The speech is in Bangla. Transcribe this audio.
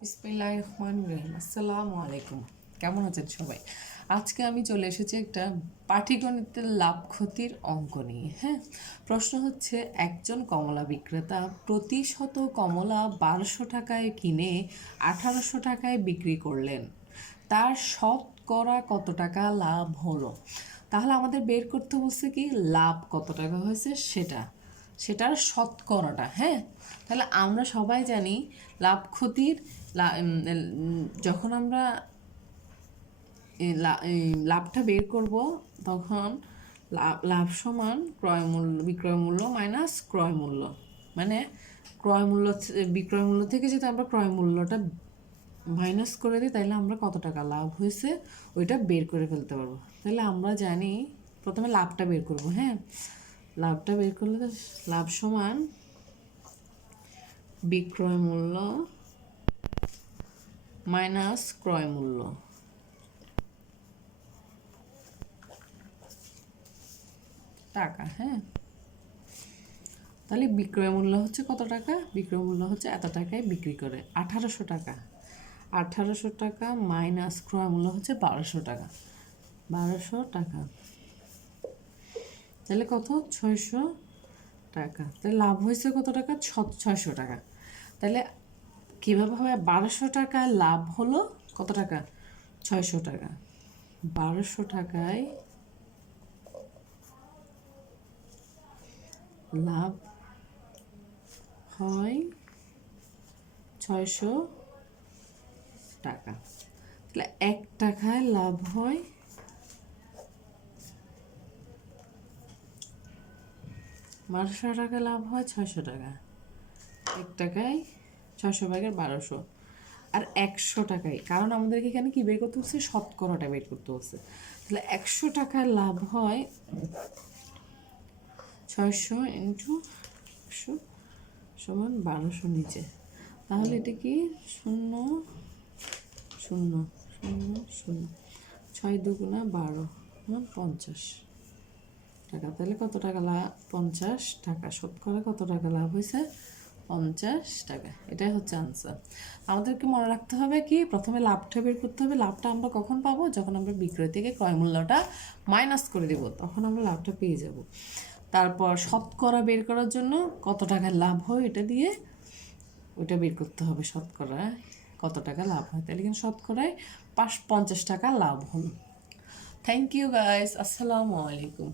বিসমিল্লাহ আসসালামু আলাইকুম কেমন আছেন সবাই? আজকে আমি চলে এসেছি একটা পাটিগণিতের লাভ ক্ষতির অঙ্ক নিয়ে হ্যাঁ? প্রশ্ন হচ্ছে, একজন কমলা বিক্রেতা প্রতি শত কমলা বারোশো টাকায় কিনে আঠারোশো টাকায় বিক্রি করলেন। তার শতকরা কত টাকা লাভ হলো? তাহলে আমাদের বের করতে বলছে কি, লাভ কত টাকা হয়েছে সেটা। সেটার শতকরাটা হ্যাঁ? তাহলে আমরা সবাই জানি লাভ ক্ষতির যখন আমরা লাভটা বের করব, তখন লাভ সমান ক্রয় মূল্য, বিক্রয় মূল্য মাইনাস ক্রয় মূল্য। মানে ক্রয় মূল্য বিক্রয় মূল্য থেকে যদি আমরা ক্রয় মূল্যটা মাইনাস করে দিই, তাহলে আমরা কত টাকা লাভ হয়েছে ওইটা বের করে ফেলতে পারব। তাহলে আমরা জানি প্রথমে লাভটা বের করব হ্যাঁ? লাভটা বের করলে তো লাভ সমান। বিক্রয় মূল্য মাইনাস ক্রয় মূল্য। টাকা হ্যাঁ? তাহলে বিক্রয় মূল্য হচ্ছে কত টাকা? বিক্রয় মূল্য হচ্ছে এত টাকায় বিক্রি করে, আঠারোশো টাকা। আঠারোশো টাকা মাইনাস ক্রয় মূল্য হচ্ছে বারোশো টাকা। বারোশো টাকা। তাহলে কত? ছয়শো টাকা। তাহলে লাভ হয়েছে কত টাকা? ছয়শো টাকা। তাহলে কীভাবে হবে? বারোশো টাকা লাভ হলো কত টাকা? ছয়শো টাকা। বারোশো টাকায় লাভ হয় ছয়শো টাকা। তাহলে এক টাকায় লাভ হয় বারোশো টাকা লাভ হয় ছয়শো টাকা। এক টাকায় ছয়শো ভাগের বারোশো। আর একশো টাকায়, কারণ আমাদেরকে এখানে কি বের করতে হচ্ছে? শতকরাটা বের করতে হচ্ছে। তাহলে একশো টাকায় লাভ হয় ছয়শো ইন্টু একশো সমান বারোশো নিচে। তাহলে এটা কি? শূন্য শূন্য শূন্য শূন্য। ছয় দুগুণা বারো সমান পঞ্চাশ। টাকা। তাহলে কত টাকা লাভ? পঞ্চাশ টাকা। শতকরা কত টাকা লাভ হয়েছে? পঞ্চাশ টাকা। এটাই হচ্ছে আনসার আমাদেরকে মনে রাখতে হবে কি? প্রথমে লাভটা বের করতে হবে। লাভটা আমরা কখন পাবো? যখন আমরা বিক্রয় থেকে ক্রয় মূল্যটা মাইনাস করে দেব, তখন আমরা লাভটা পেয়ে যাব। তারপর শতকরা বের করার জন্য কত টাকা লাভ হয় এটা দিয়ে ওইটা বের করতে হবে শতকরা কত টাকা লাভ হয়? তাহলে কিন্তু শতকরায় পাঁচ, পঞ্চাশ টাকা লাভ হলো। থ্যাংক ইউ গাইস আসসালামু আলাইকুম।